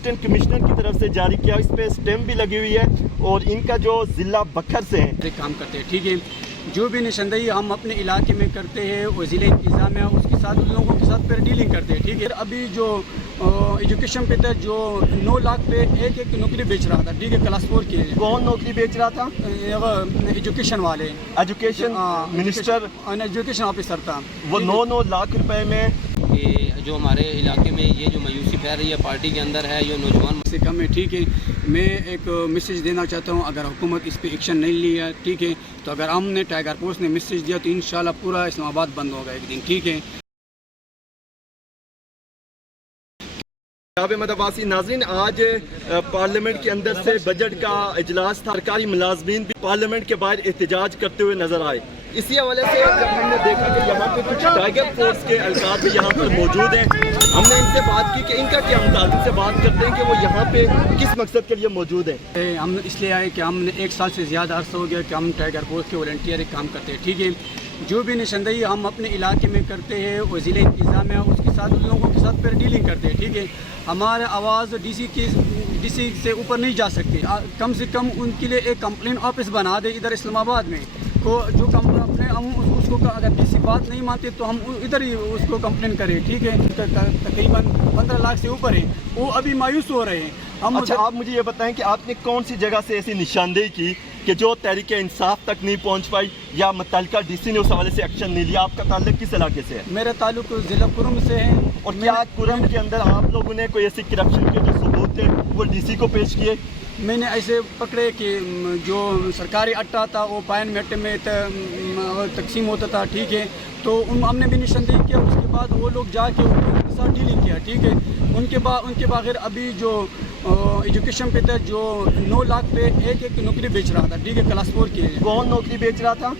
Assistant commissioner کی طرف سے جاری کیا, اس پہ اسٹیمپ بھی لگی ہوئی ہے اور ان کا جو ضلع بکھر سے ہیں کام کرتے ہیں. ٹھیک ہے, جو بھی نشاندہی ہم اپنے علاقے میں کرتے ہیں وہ ضلع انتظامیہ اس کے ساتھ ان لوگوں کے ساتھ پھر ڈیلنگ کرتے ہیں. ٹھیک ہے, ابھی جو ایجوکیشن پہ تھا جو 9 لاکھ پہ ایک نوکری بیچ رہا تھا. ٹھیک ہے, کلاس 4 کی. کون نوکری بیچ رہا تھا؟ ایجوکیشن والے, ایجوکیشن منسٹر, ایجوکیشن آفیسر تھا. وہ 9 لاکھ روپے میں. جو ہمارے علاقے میں یہ جو مایوسی پھیل رہی ہے پارٹی کے اندر ہے, یہ نوجوان سے کم ہے. ٹھیک ہے, میں ایک میسیج دینا چاہتا ہوں, اگر حکومت اس پہ ایکشن نہیں لیا, ٹھیک ہے, تو اگر ہم نے ٹائیگر فورس نے میسیج دیا تو انشاءاللہ پورا اسلام آباد بند ہوگا ایک دن. ٹھیک ہے. جناب مدواسی ناظرین, آج پارلیمنٹ کے اندر سے بجٹ کا اجلاس تھا. سرکاری ملازمین بھی پارلیمنٹ کے باہر احتجاج کرتے ہوئے نظر آئے. اسی حوالے سے جب ہم نے دیکھا کہ یہاں پہ کچھ ٹائیگر فورس کے اہلکار بھی یہاں پر موجود ہیں, ہم نے ان سے بات کی کہ ان کا کیا مطالبہ, سے بات کرتے ہیں کہ وہ یہاں پہ کس مقصد کے لیے موجود ہیں. ہم اس لیے آئے کہ ہم نے 1 سال سے زیادہ عرصہ ہو گیا کہ ہم ٹائیگر فورس کے والنٹیئر کام کرتے ہیں. ٹھیک ہے, جو بھی نشاندہی ہم اپنے علاقے میں کرتے ہیں وہ ضلع انتظامیہ اس کے ساتھ ان لوگوں کے ساتھ پھر ڈیلنگ کرتے ہیں. ٹھیک ہے, ہمارے آواز ڈی سی سے اوپر نہیں جا سکتی. کم سے کم ان کے لیے ایک کمپلین آفس بنا دے ادھر اسلام آباد میں, کو جو اپنے ہم اس کو اگر ڈی سی بات نہیں مانتے تو ہم ادھر ہی اس کو کمپلین کریں. ٹھیک ہے, تقریباً 15 لاکھ سے اوپر ہیں, وہ ابھی مایوس ہو رہے ہیں. اچھا, آپ مجھے یہ بتائیں کہ آپ نے کون سی جگہ سے ایسی نشاندہی کی کہ جو تحریک انصاف تک نہیں پہنچ پائی یا متعلقہ ڈی سی نے اس حوالے سے ایکشن نہیں لیا؟ آپ کا تعلق کس علاقے سے ہے؟ میرا تعلق ضلع کرم سے ہے. اور کیا کرم کے اندر آپ لوگوں نے کوئی ایسی کرپشن کے جو ثبوت تھے وہ ڈی سی کو پیش کیے؟ میں نے ایسے پکڑے کہ جو سرکاری اٹا تھا وہ پائن میں اٹے میں تقسیم ہوتا تھا. ٹھیک ہے, تو ہم نے بھی نشاندہی کیا. اس کے بعد وہ لوگ جا کے ان کے ساتھ ڈیلنگ کیا. ٹھیک ہے, ان کے بغیر ابھی جو ایجوکیشن پہ تھا جو 9 لاکھ پہ ایک نوکری بیچ رہا تھا. ٹھیک ہے, کلاس 4 کی. کون نوکری بیچ رہا تھا؟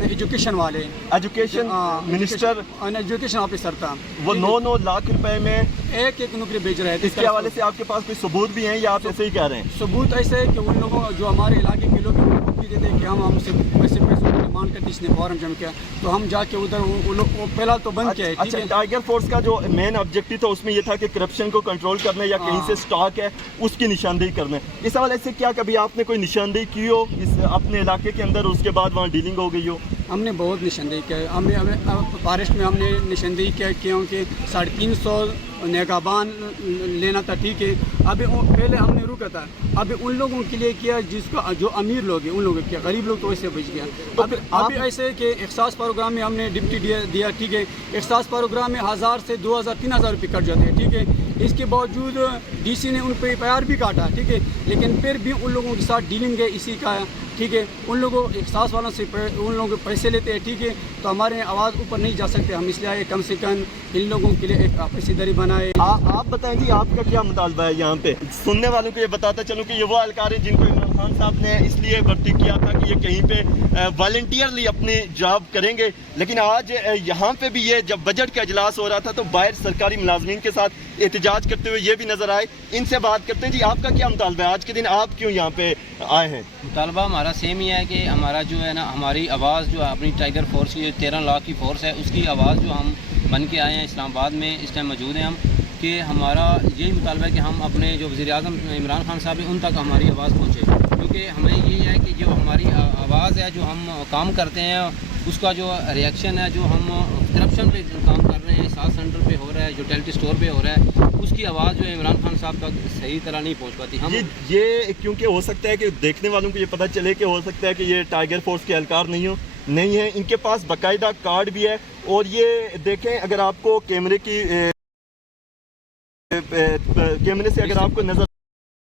ایجوکیشن والے, ایجوکیشن منسٹر, ایجوکیشن آفیسر تھا. وہ 9 لاکھ روپے میں ایک نوکری بیچ رہے تھے. اس کے حوالے سے آپ کے پاس کوئی ثبوت بھی ہیں یا آپ ایسے ہی کہہ رہے ہیں؟ ثبوت ایسے ہے کہ ان لوگوں جو ہمارے علاقے کے لوگ بھی دیتے ہیں کہ ہم سے پیسوں کی ڈیمانڈ کرتے, اس نے فارم جمع کیا تو ہم جا کے ادھر وہ پہلا تو بند کیا ہے. اچھا, ٹائیگر فورس کا جو مین آبجیکٹو تھا اس میں یہ تھا کہ کرپشن کو کنٹرول کرنا یا کہیں سے سٹاک ہے اس کی نشاندہی کرنا ہے. اس حوالے سے کیا کبھی آپ نے کوئی نشاندہی کی ہو اس اپنے علاقے کے اندر, اس کے بعد وہاں ڈیلنگ ہو گئی ہو؟ ہم نے بہت نشاندہی کیا ہے. ہم نے فارسٹ میں ہم نے نشاندہی کیا کیونکہ 350 نگہبان لینا تھا. ٹھیک ہے, ابھی پہلے ہم نے رکا تھا, ابھی ان لوگوں کے لیے کیا جس کا جو امیر لوگ ہیں ان لوگوں کیا, غریب لوگ تو ویسے بچ گیا. ابھی ایسے کہ احساس پروگرام میں ہم نے ڈپٹی دیا. ٹھیک ہے, احساس پروگرام میں 1000 سے 2000 3000 روپے کٹ جاتے ہیں. ٹھیک ہے, اس کے باوجود ڈی سی نے ان پہ پیار بھی کاٹا. ٹھیک ہے, لیکن پھر بھی ان لوگوں کے ساتھ ڈیلنگ ہے اسی کا. ٹھیک ہے, ان لوگوں احساس والوں سے ان لوگوں کے پیسے لیتے ہیں. ٹھیک ہے, تو ہمارے آواز اوپر نہیں جا سکتے. ہم اس لیے آئے کم سے کم ان لوگوں کے لیے ایک آپسی دری بنائے. آپ بتائیں جی, آپ کا کیا مطالبہ ہے یہاں پہ؟ سننے والوں کو یہ بتاتا چلوں کہ یہ وہ اہلکار ہیں جن کو عمران خان صاحب نے اس لیے بھرتی کیا تھا کہ یہ کہیں پہ والنٹیئرلی اپنی جاب کریں گے, لیکن آج یہاں پہ بھی یہ جب بجٹ کا اجلاس ہو رہا تھا تو باہر سرکاری ملازمین کے ساتھ احتجاج کرتے ہوئے یہ بھی نظر آئے. ان سے بات کرتے ہیں. جی, آپ کا کیا مطالبہ ہے؟ آج کے دن آپ کیوں یہاں پہ آئے ہیں؟ مطالبہ ہمارا سیم ہی ہے کہ ہمارا جو ہے نا, ہماری آواز جو اپنی ٹائیگر فورس کی 13 لاکھ کی فورس ہے اس کی آواز جو ہم بن کے آئے ہیں اسلام آباد میں اس ٹائم موجود ہیں ہم, کہ ہمارا یہی مطالبہ ہے کہ ہم اپنے جو وزیر اعظم عمران خان صاحب ہیں ان تک ہماری آواز پہنچے, کیونکہ ہمیں یہی ہے کہ جو ہماری آواز ہے جو ہم کام کرتے ہیں اس کا جو ریئیکشن ہے, جو ہم کرپشن پہ کام کر رہے ہیں, ساتھ سینٹر پہ ہو رہا ہے, جو ٹیلٹی اسٹور پہ ہو رہا ہے, اس کی آواز جو ہے عمران خان صاحب تک صحیح طرح نہیں پہنچ پاتی. ہم یہ کیونکہ ہو سکتا ہے کہ دیکھنے والوں کو یہ پتہ چلے کہ ہو سکتا ہے کہ یہ ٹائیگر فورس کے اہلکار نہیں ہیں. ان کے پاس باقاعدہ کارڈ بھی ہے. اور یہ دیکھیں, اگر آپ کو کیمرے سے اگر آپ کو نظر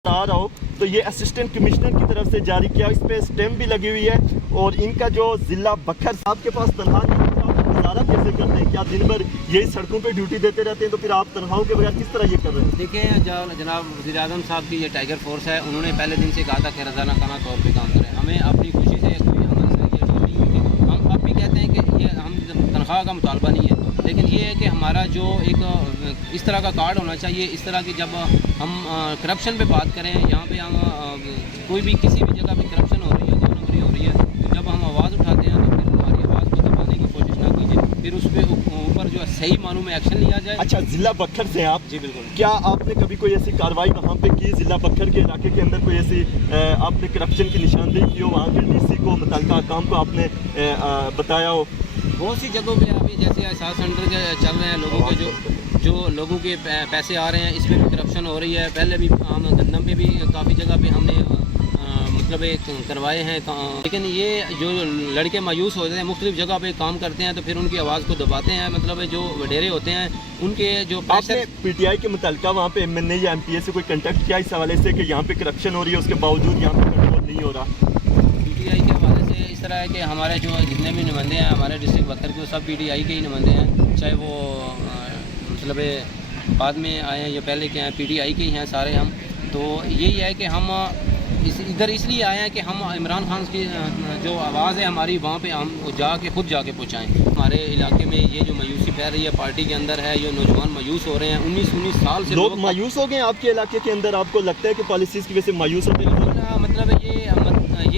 آ رہا ہو تو یہ اسسٹنٹ کمشنر کی طرف سے جاری کیا, اس پہ اسٹیمپ بھی لگی ہوئی ہے. اور ان کا جو ضلع بکھر, آپ کے پاس تنخواہ نہیں ہے, آپ گزارا کیسے کرتے ہیں؟ کیا دن بھر یہی سڑکوں پہ ڈیوٹی دیتے رہتے ہیں؟ تو پھر آپ تنخواہوں کے بغیر کس طرح یہ کر رہے ہیں؟ دیکھیں, جناب وزیر اعظم صاحب کی یہ ٹائیگر فورس ہے, انہوں نے پہلے دن سے کہا تھا کہ روزانہ طور پہ کام کریں. ہمیں اپنی خوشی سے کوئی عمل سے یہ نہیں ہوئی تھی. ہم اب بھی کہتے ہیں کہ یہ ہم تنخواہ کا مطالبہ نہیں ہے, لیکن یہ ہے کہ ہمارا جو ایک اس طرح کا کارڈ ہونا چاہیے, اس طرح کی جب ہم کرپشن پہ بات کریں, یہاں پہ ہم کوئی بھی کسی بھی جگہ پہ کرپشن ہو رہی ہے, 2 نمبری ہو رہی ہے, تو جب ہم آواز اٹھاتے ہیں تو پھر ہماری آواز کو دبانے کی کوشش نہ کیجیے. پھر اس پہ اوپر جو صحیح मानों में एक्शन लिया जाए। अच्छा, जिला बखर से हैं आप? जी बिल्कुल। क्या आपने कभी कोई ऐसी कार्रवाई वहाँ पे की, जिला बखर के इलाके के अंदर कोई ऐसी आपने करप्शन की निशानदेही की हो, वहाँ के डीसी को मुतल्लिका काम को आपने बताया हो? बहुत सी जगहों पे अभी जैसे एहसास सेंटर के चल रहे हैं, लोगों के जो लोगों के पैसे आ रहे हैं, इसमें भी करप्शन हो रही है। पहले भी हम गंदम पे भी काफ़ी जगह पे हमने मतलब एक करवाए हैं, लेकिन ये जो लड़के मायूस होते हैं, मुख्तलिफ जगह पे काम करते हैं, तो फिर उनकी आवाज़ को दबाते हैं। मतलब जो वडेरे होते हैं उनके जो आपने पीटीआई के मुतल्लिका वहाँ पे एमएनए या एमपीए से कोई कंटेक्ट किया इस हवाले से कि यहाँ पे करप्शन हो रही है, उसके बावजूद यहाँ पे कंट्रोल नहीं हो रहा? पीटीआई के हवाले से इस तरह है कि हमारे जो जितने भी नुमाइंदे हैं हमारे डिस्ट्रिक्ट बखर के, सब पीटीआई के ही नुमाइंदे हैं, चाहे वो मतलब बाद में आए हैं या पहले के हैं, पीटीआई के ही हैं सारे हम। तो यही है कि हम इधर इसलिए आए हैं कि हम इमरान खान की जो आवाज़ है हमारी, वहाँ पे हम खुद जाके पहुँचाएँ। हमारे इलाके में ये जो मायूसी फैल रही है पार्टी के अंदर है, ये नौजवान मायूस हो रहे हैं। 19 साल से लोग मायूस हो गए हैं आपके इलाके के अंदर? आपको लगता है कि पॉलिसीज़ की वजह से मायूस होते हैं? मतलब ये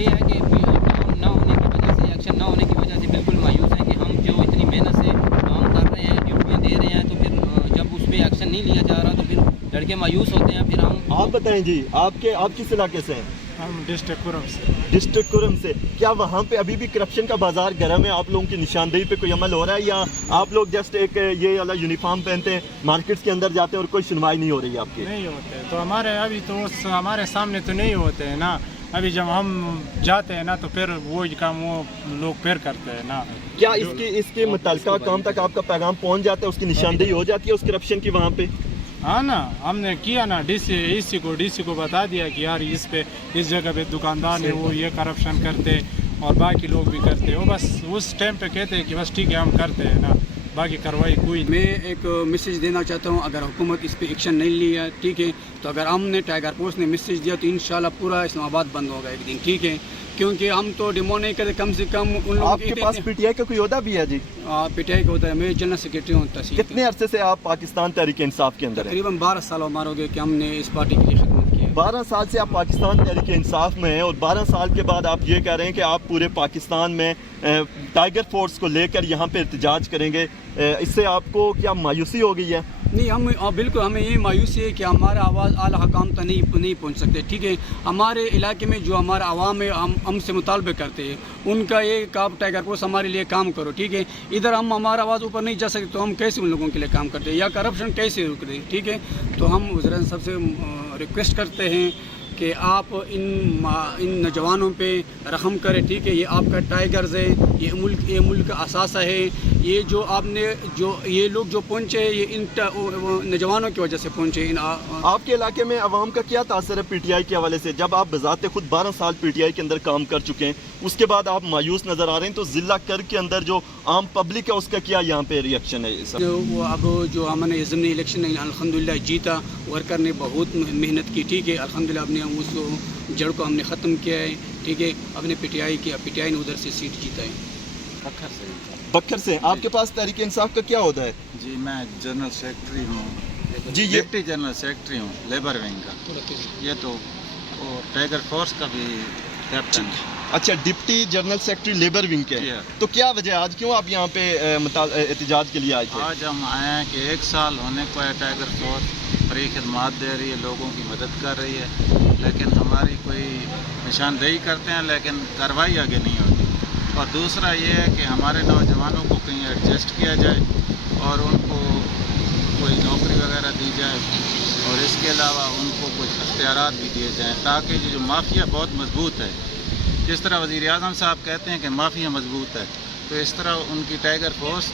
है कि काम ना होने की वजह से, एक्शन ना होने की वजह से बिल्कुल मायूस है कि हम जो इतनी मेहनत से काम कर रहे हैं, ड्यूटियाँ दे रहे हैं, तो फिर जब उस पर एक्शन नहीं लिया जा रहा तो फिर लड़के मायूस होते हैं। फिर हम आप बताएं जी, आप किस इलाके से हैं? हम डिस्ट्रिक्ट कुरम से। डिस्ट्रिक्ट कुरम से। क्या वहाँ पे अभी भी करप्शन का बाजार गर्म है? आप लोगों की निशानदेही पे कोई अमल हो रहा है, या आप लोग जस्ट एक ये वाला यूनिफॉर्म पहनते हैं, मार्केट्स के अंदर जाते हैं और कोई सुनवाई नहीं हो रही है आपकी? नहीं होते तो अभी तो हमारे सामने तो नहीं होते हैं ना। अभी जब हम जाते हैं ना तो फिर वो काम वो लोग फिर करते हैं ना। क्या इसके मुतल्लिका काम तक आपका पैगाम पहुँच जाता है, उसकी निशानदेही हो जाती है उस करप्शन की वहाँ पे? हाँ ना, हमने किया ना, डीसी को बता दिया कि यार इस जगह पे दुकानदार है वो ये करप्शन करते और बाकी लोग भी करते। वो बस उस टाइम पे कहते हैं कि बस ठीक है हम करते हैं ना, बाकी कार्रवाई कोई। मैं एक मैसेज देना चाहता हूँ, अगर हुकूमत इस पे एक्शन नहीं लिया, ठीक है, तो अगर हमने टाइगर फोर्स ने मैसेज दिया तो इंशाल्लाह पूरा इस्लामाबाद बंद होगा एक दिन, ठीक है, क्योंकि हम तो डिमो नहीं करते। कम से कम उन लोगों आपके पास पीटीआई का कोई ओहदा भी है जी? पीटीआई का होता है, मैं जनरल सेक्रेटरी हूँ तहसील। कितने अरसे से आप पाकिस्तान तहरीक इंसाफ के अंदर हैं? तकरीबन 12 साल हमारे हो गए कि हमने इस पार्टी के लिए खिदमत की है। 12 साल से आप पाकिस्तान तहरीक इंसाफ में हैं, और 12 साल के बाद आप ये कह रहे हैं कि आप पूरे पाकिस्तान में टाइगर फोर्स को लेकर यहाँ पे एहतजाज करेंगे। इससे आपको क्या मायूसी हो गई है? नहीं, हम बिल्कुल, हमें ये मायूसी है कि हमारा आवाज़ आला हकाम तक नहीं पहुंच सकते, ठीक है। हमारे इलाके में जो हमारा आवाम है, हमसे मुतालबे करते हैं, उनका ये काम टाइगर फोर्स हमारे लिए काम करो, ठीक है। इधर हम हमारा आवाज़ ऊपर नहीं जा सकते तो हम कैसे उन लोगों के लिए काम करते हैं, या करप्शन कैसे रुक दें, ठीक है। तो हम वज़ीर सबसे रिक्वेस्ट करते हैं कि आप इन नौजवानों पे रहम करें, ठीक है। ये आपका टाइगर्स है, ये मुल्क का असासा है। ये जो ये लोग जो पहुँचे, ये इन नौजवानों की वजह से पहुँचे। आपके इलाके में अवाम का क्या तासर है पीटीआई के हवाले से? जब आप बजाते खुद 12 साल पीटीआई के अंदर काम कर चुके हैं, उसके बाद आप मायूस नज़र आ रहे हैं, तो ज़िला कर के अंदर जो आम पब्लिक है उसका क्या यहाँ पे रिएक्शन है? वो अब जो हमने ज़मीनी इलेक्शन अल्हम्दुलिल्लाह जीता, वर्कर ने बहुत मेहनत की, ठीक है, अल्हम्दुलिल्लाह अपने उस जड़ को हमने ख़त्म किया है, ठीक है। अपने पीटीआई ने उधर से सीट जीता है। बखर से। आपके पास तहरीक इंसाफ का क्या होता है? जी मैं जनरल सेक्रेटरी हूँ जी, ये डिप्टी जनरल सेक्रेटरी हूँ लेबर विंग का। ये तो टाइगर फोर्स का भी कैप्टन। अच्छा, deputy general secretary labour wing के। तो क्या वजह, आज क्यों आप यहाँ पे एहतजाज के लिए आए थे? आज हम आए हैं कि 1 साल होने को है, टाइगर फोर्स फ्री खिदमात दे रही है, लोगों की मदद कर रही है, लेकिन हमारी कोई निशानदेही करते हैं लेकिन कार्रवाई आगे नहीं होती। और दूसरा ये है कि हमारे नौजवानों को कहीं एडजस्ट किया जाए और उनको कोई नौकरी वगैरह दी जाए, और इसके अलावा उनको कुछ अख्तियारात भी दिए जाएँ, ताकि जो माफिया बहुत मजबूत है, जिस तरह वज़ीर आज़म साहब कहते हैं कि माफिया मजबूत है, तो इस तरह उनकी टाइगर फोर्स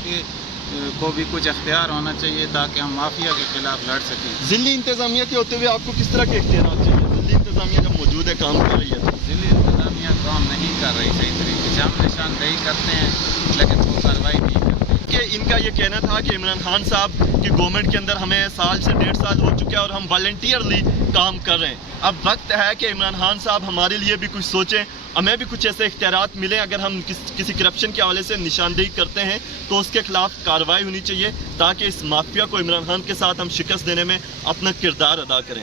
को भी कुछ अख्तियार होना चाहिए ताकि हम माफिया के खिलाफ लड़ सकें। ज़िली इंतज़ामिया के होते हुए आपको किस तरह के इख्तियारात चाहिए? ज़िली इंतज़ामिया जब मौजूद है, काम कर रही है, तो ज़िली इंतज़ामिया काम नहीं कर रही सही तरीके से। हम निशानदेही करते हैं लेकिन वो कार्रवाई नहीं करती। कि इनका ये कहना था कि इमरान खान साहब की गवर्नमेंट के अंदर हमें साल से 1.5 साल हो चुके हैं और हम वॉलंटियरली काम कर रहे हैं। अब वक्त है कि इमरान खान साहब हमारे लिए भी कुछ सोचें, हमें भी कुछ ऐसे इख्तियारात मिले। अगर हम किसी करप्शन के हवाले से निशानदेही करते हैं तो उसके खिलाफ कार्रवाई होनी चाहिए, ताकि इस माफिया को इमरान खान के साथ हम शिकस्त देने में अपना किरदार अदा करें।